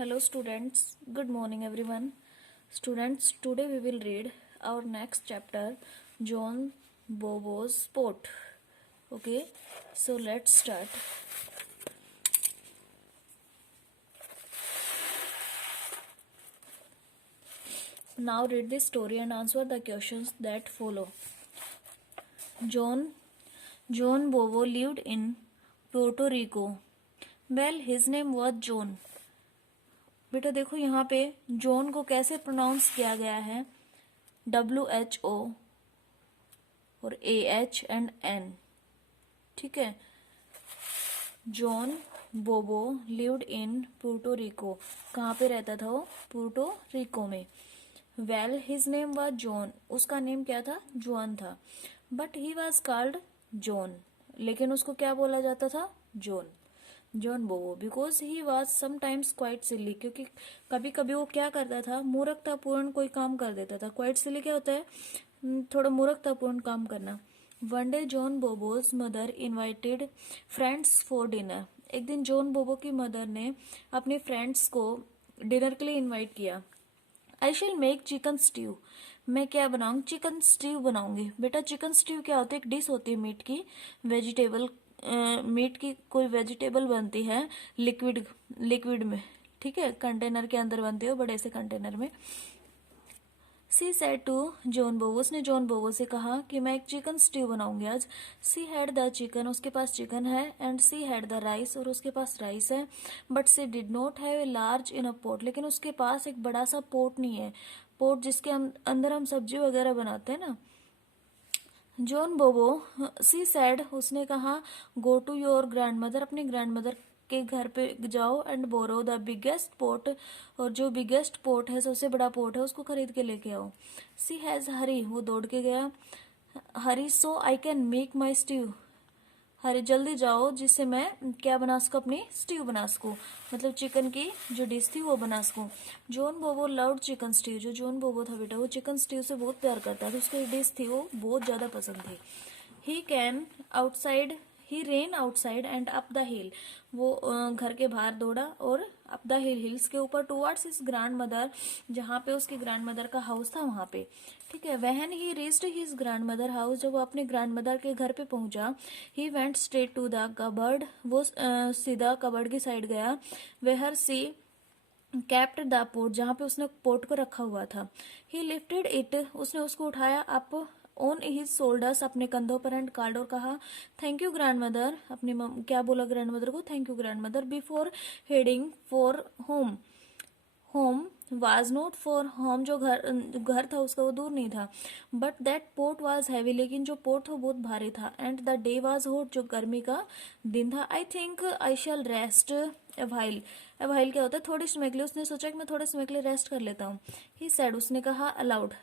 Hello students, good morning everyone. Students, today we will read our next chapter, John Bobo's Sport. Okay, so let's start. Now read this story and answer the questions that follow. John Bobo lived in Puerto Rico. Well, his name was John. बेटा देखो यहाँ पे John को कैसे pronounce किया गया है, WHO और AH एंड N. ठीक है. जॉन बोबो लिव्ड इन पुर्टो रिको. कहाँ पे रहता था वो? पुर्टो रिको में. Well his name was John. उसका नेम क्या था? जॉन था. But he was called John. लेकिन उसको क्या बोला जाता था? John Bobo. Because he was sometimes quite silly. क्योंकि कभी कभी वो क्या करता था? मूर्खतापूर्ण कोई काम कर देता था. क्वाइट सिली क्या होता है? थोड़ा मूर्खतापूर्ण काम करना. One day John Bobo's mother invited friends for dinner. एक दिन जॉन बोबो की मदर ने अपने फ्रेंड्स को डिनर के लिए इन्वाइट किया. I shall make chicken stew. मैं क्या बनाऊंगी? चिकन स्ट्यू बनाऊंगी. बेटा चिकन स्ट्यू क्या होती है? एक डिश होती है मीट की, वेजिटेबल मीट की कोई वेजिटेबल बनती है लिक्विड में. ठीक है, कंटेनर के अंदर बनती है, बड़े से कंटेनर में. सी सेड टू जॉन बोबो. उसने जॉन बोबो से कहा कि मैं एक चिकन स्ट्यू बनाऊंगी आज. She had the chicken. उसके पास चिकन है. And she had the rice. और उसके पास राइस है. But she did not have a large in a pot. लेकिन उसके पास एक बड़ा सा पोट नहीं है. पोट जिसके अंदर हम सब्जी वगैरह बनाते हैं ना. जॉन बोबो सी सैड. उसने कहा go to your grandmother. अपनी ग्रैंड मदर के घर पे जाओ and borrow the biggest pot. और जो बिगेस्ट पोट है, सबसे बड़ा पोट है, उसको खरीद के लेके आओ. She has hurry. वो दौड़ के गया. Hurry so I can make my stew. Hurry जल्दी जाओ जिससे मैं क्या बना सकूं? अपनी स्ट्यू बना सकूं. मतलब चिकन की जो डिश थी वो बना सकूं. जॉन बोबो लव्ड चिकन स्ट्यू. जो जॉन बोबो था बेटा, वो चिकन स्ट्यू से बहुत प्यार करता था. उसकी डिश थी वो बहुत ज्यादा पसंद थी. He can outside. He rain outside and up the हिल. वो घर के बाहर दौड़ा और अप द हिल, हिल्स के ऊपर, टुवर्ड्स हिज ग्रैंड मदर. जहाँ पे उसकी ग्रैंड मदर का हाउस था वहां पे. ठीक है. When he reached his grandmother house. जब वो अपने ग्रैंड मदर के घर पे पहुंचा, he went straight to the cupboard. वो सीधा कबर्ड की साइड गया. Where she kept the pot. जहाँ पे उसने पोट को रखा हुआ था. He lifted it. उसने उसको उठाया अप ऑन हिज शोल्डर्स, अपने कंधों पर, एंड कॉल्ड. और कहा थैंक यू ग्रैंड मदर. अपनी क्या बोला ग्रैंड मदर को? Thank you grandmother. Before heading for home. Home was not far home. जो घर था उसका वो दूर नहीं था. But that pot was heavy. लेकिन जो पोर्ट था वो बहुत भारी था. And the day was hot. जो गर्मी का दिन था. I think I shall rest a while. A while क्या होता है? थोड़ी समय के लिए. उसने सोचा कि मैं थोड़े समय के लिए रेस्ट कर लेता हूँ. He said. उसने कहा अलाउड,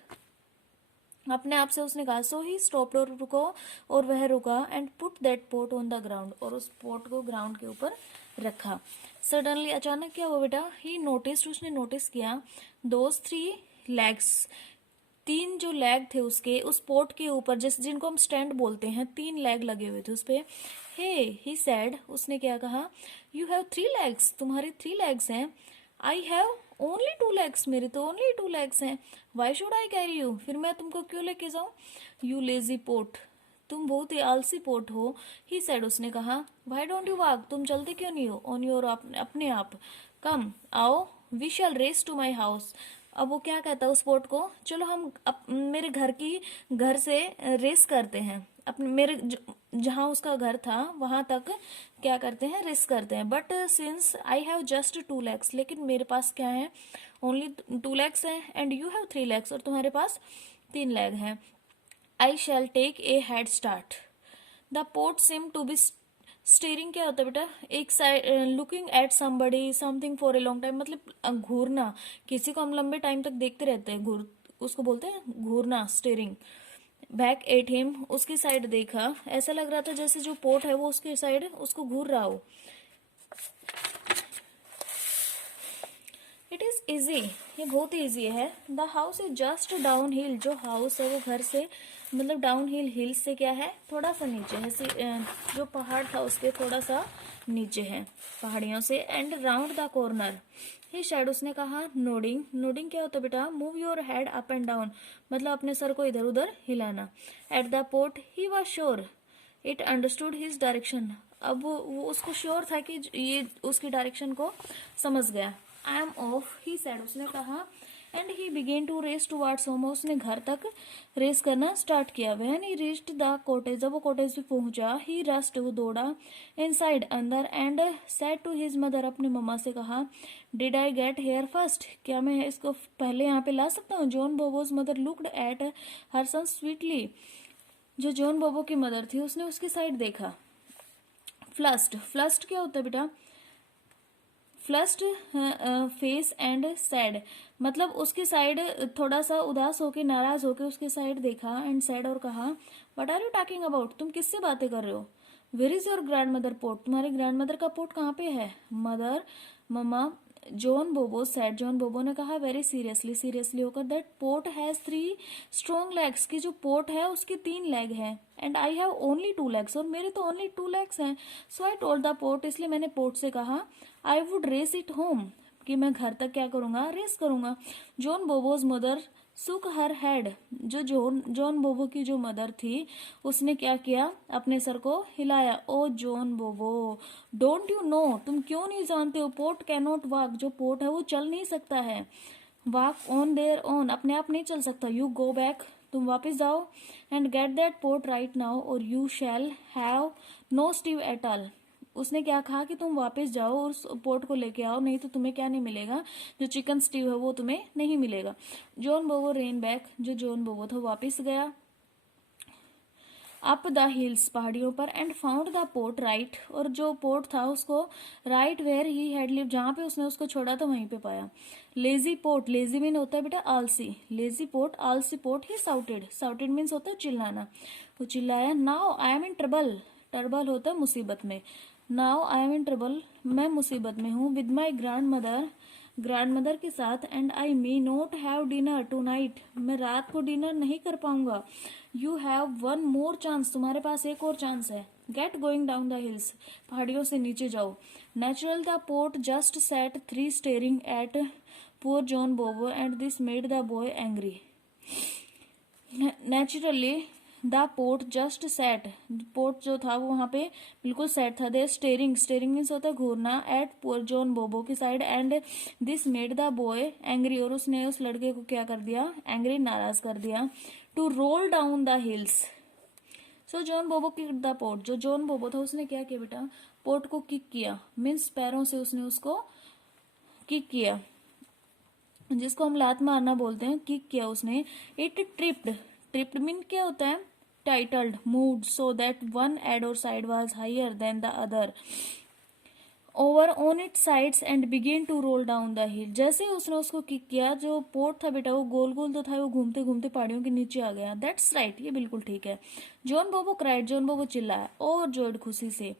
अपने आप से उसने कहा. So he stopped. और रुको. और वह रुका. And put that pot on the ground. और उस पोट को ग्राउंड के ऊपर रखा. सडनली अचानक क्या हुआ बेटा? ही नोटिस. उसने नोटिस किया दोज 3 लेग्स. 3 जो लेग थे उसके, उस पोट के ऊपर, जिनको हम स्टैंड बोलते हैं, 3 लेग लगे हुए थे उस पे. Hey he said. उसने क्या कहा? You have 3 legs. तुम्हारी 3 लेग्स हैं. I have only 2 legs. मेरे तो ओनली 2 लेग्स हैं. Why should I carry you. फिर मैं तुमको क्यों लेके जाऊं? You lazy pot. तुम बहुत ही आलसी पोट हो. He said. उसने कहा वाई डोंट यू वॉक. तुम चलते क्यों नहीं हो? ऑन योर, अपने आप. कम आओ. We shall race to my house. अब वो क्या कहता है उस पोट को? चलो हम मेरे घर से रेस करते हैं. अपने मेरे जहाँ उसका घर था वहां तक क्या करते हैं? रेस करते हैं. But since I have just 2 legs. लेकिन मेरे पास क्या है? ओनली 2 लेग्स हैं. And you have 3 legs. और तुम्हारे पास 3 लेग हैं. I shall take a head start. The pot seemed to be staring. क्या होता है बेटा? एक side looking at somebody something for a long time. मतलब घूरना. किसी को हम लंबे टाइम तक देखते रहते हैं, उसको बोलते हैं घूरना, स्टीयरिंग. Back at him. उसकी साइड देखा. ऐसा लग रहा था जैसे जो पोट है वो उसके साइड उसको घूर रहा हो. It is easy. ये बहुत ही ईजी है. The house is just down hill. जो हाउस है वो घर से, मतलब डाउन हिल, हिल से क्या है? थोड़ा सा नीचे है. जो पहाड़ था उसके थोड़ा सा नीचे है पहाड़ियों से। And round the corner he said, उसने कहा। नोडिंग, नोडिंग क्या होता है बेटा? Move your head up and down, मतलब अपने सर को इधर उधर हिलाना। Eight the port he was sure it understood his direction, अब वो उसको श्योर था कि ये उसकी डायरेक्शन को समझ गया। I am off he said, उसने कहा। And he began to race towards home, उसने घर तक रेस करना स्टार्ट किया। When he reached the cottage, जब वो कॉटेज पे पहुंचा, ही रस्ड, वो दौड़ा इनसाइड, अंदर। And said to his mother, अपनी मम्मा से कहा। Did I get here first, क्या मैं इसको पहले यहाँ पे ला सकता हूँ? John Bobo's mother looked at her son sweetly, जो जॉन बोबो की मदर थी उसने उसकी साइड देखा। फ्लस्ट, फ्लस्ट क्या होता है बेटा? फ्लस्ट फेस एंड सैड, मतलब उसकी साइड थोड़ा सा उदास होके, नाराज होके उसकी साइड देखा। एंड सैड, और कहा। What are you talking about, तुम किससे बातें कर रहे हो? Where is your grandmother pot, तुम्हारी ग्रैंड मदर का पोर्ट कहाँ पे है? Mother, mamma, John Bobo said, John Bobo ने कहा वेरी सीरियसली, सीरियसली होकर, that pot has 3 strong legs, की जो पोर्ट है उसके 3 लेग हैं। And I have only 2 legs, और मेरे तो ओनली 2 लेग्स हैं। सो आई टोल्ड द पोर्ट, इसलिए मैंने पोर्ट से कहा I would race it home, कि मैं घर तक क्या करूंगा? रेस करूंगा। जॉन बोबोज मदर सुक हर हेड, जो जॉन बोबो की जो मदर थी उसने क्या किया? अपने सर को हिलाया। ओ जॉन बोबो, डोंट यू नो, तुम क्यों नहीं जानते हो? पोर्ट कैनॉट वॉक, जो पोर्ट है वो चल नहीं सकता है। वॉक ऑन देयर ओन, अपने आप नहीं चल सकता। यू गो बैक, तुम वापस जाओ। And get that pot right now और you shall have no stew at all, उसने क्या कहा कि तुम वापस जाओ और उस पोर्ट को लेके आओ, नहीं तो तुम्हें क्या नहीं मिलेगा? जो चिकन स्टीव है वो तुम्हें नहीं मिलेगा। जॉन बोबो रेन बैक, जो जॉन बोबो था वापस गया अप द हिल्स, पहाड़ियों पर। And found the pot right, और जो पोर्ट था उसको राइट वेयर ही हैड लिव, जहां पे उसने उसको छोड़ा था वहीं पे पाया। लेजी पोर्ट, लेजी मीन होता है बेटा आलसी, लेजी पोर्ट, आलसी pot. He shouted, shouted means होता है चिल्लाना, वो चिल्लाया। Now I am in trouble, trouble होता है मुसीबत में। Now I am in trouble, मैं मुसीबत में हूँ। With my grandmother, grandmother के साथ। And I may not have dinner tonight, मैं रात को डिनर नहीं कर पाऊंगा। यू हैव 1 मोर चांस, तुम्हारे पास एक और चांस है। Get going down the hills, पहाड़ियों से नीचे जाओ। Natural the pot just sat 3 staring at poor John Bobo and this made the boy angry. Naturally the pot just sat, pot जो था वो वहां पे बिल्कुल सेट था। देयर स्टेरिंग, स्टेरिंग मीन्स होता है घूरना। एट पुअर जॉन बोबो की side. And this made the boy angry, और उसने उस लड़के को क्या कर दिया? एंग्री, नाराज कर दिया। To roll down the hills, so John Bobo kick the pot, जो जॉन बोबो था उसने क्या किया बेटा? पोर्ट को किक किया, मीन्स पैरों से उसने उसको किक किया, जिसको हम लात मारना बोलते हैं, किक किया उसने। इट ट्रिप्ड, ट्रिप्ड मीन क्या होता है? Tilted, moved so that one edge or side was higher than the other over on it sides and began to roll down the hill. जैसे उसने उसको किक किया, जो पोर्ट था बेटा वो गोल गोल तो था, वो घूमते घूमते पहाड़ियों के नीचे आ गया। दैट्स राइट, ये बिल्कुल ठीक है। जॉन बोबो क्राइड, जॉन बोबो चिल्लाया। ओवर जॉयड, खुशी से।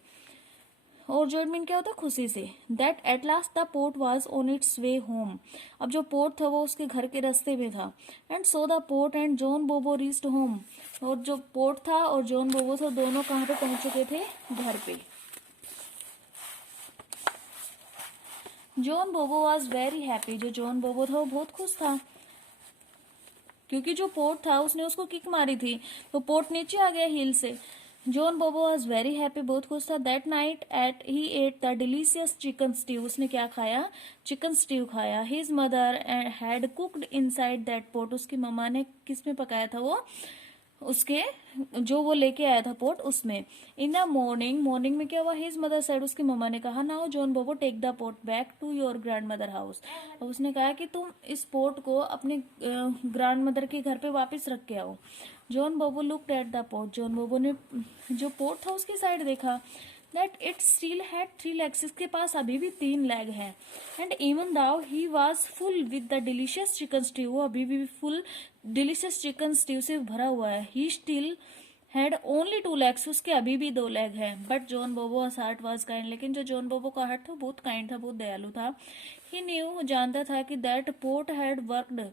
और जॉयड मीन क्या होता है? खुशी से। That at last the port was on it's way home, अब जो पोर्ट था वो उसके घर के रास्ते में था। And so the port and John बोबो रीच्ड होम, और जो पोर्ट था और जॉन बोबो था दोनों कहाँ पे पहुंच चुके थे? घर पे। जॉन बोबो वॉज वेरी हैप्पी, जो जॉन बोबो था वो बहुत खुश था, क्योंकि जो पोर्ट था उसने उसको किक मारी थी, तो पोर्ट नीचे आ गया हिल से। जॉन बोबो वॉज वेरी हैप्पी, बहुत खुश था। That night ate he ate the delicious chicken stew, उसने क्या खाया? चिकन स्टीव खाया। His mother had cooked inside that pot, उसकी मम्मा ने किस में पकाया था? वो उसके जो वो लेके आया था पोर्ट उसमें। इन द मॉर्निंग, मॉर्निंग में क्या हुआ? हिज मदर साइड, उसकी मम्मा ने कहा now John Bobo take the pot back to your grandmother house, और उसने कहा कि तुम इस पोर्ट को अपने ग्रैंड मदर के घर पे वापस रख के आओ। John Bobo looked at the pot, John Bobo ने जो पोर्ट था उसकी साइड देखा। That it still had 3 legs, इसके पास अभी भी 3 लेग हैं। And even though he was full with the delicious chicken stew, वो अभी भी फुल डिलीशियस चिकन स्टीव से भरा हुआ है। He still had only 2 legs, उसके अभी भी 2 लेग हैं। बट जॉन बोबो हार्ट वॉज काइंड, लेकिन जो जॉन बोबो का हार्ट था बहुत काइंड था, बहुत दयालु था। ही न्यू, वो जानता था कि that port had worked,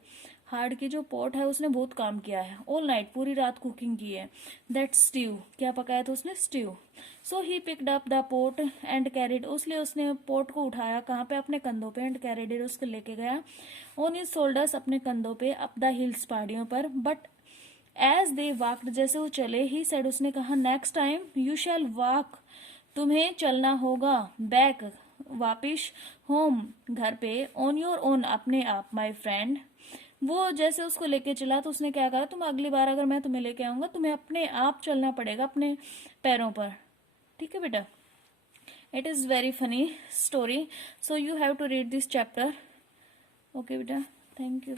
hard की जो पॉट है उसने बहुत काम किया है। ऑल नाइट, पूरी रात कुकिंग की है। दैट स्ट्यू, क्या पकाया था उसने? Stew. So he picked up the pot and carried, उसलिए उसने पोट को उठाया कहाँ पे? अपने कंधों पे। एंड कैरिड इट, उसको लेके गया। ऑन हिज शोल्डर्स, अपने कंधों पे। अप द हिल्स, पहाड़ियों पर। बट एज दे वॉकड, जैसे वो चले, ही सेड, उसने कहा, next time you shall walk, तुम्हें चलना होगा। बैक, वापिस। होम, घर पे। ऑन योर ओन, अपने आप। माई फ्रेंड, वो जैसे उसको लेके चला तो उसने क्या कहा, तुम अगली बार अगर मैं तुम्हें लेके आऊंगा तुम्हें अपने आप चलना पड़ेगा, अपने पैरों पर। ठीक है बेटा। It is very funny story, so you have to read this chapter. Okay बेटा, थैंक यू।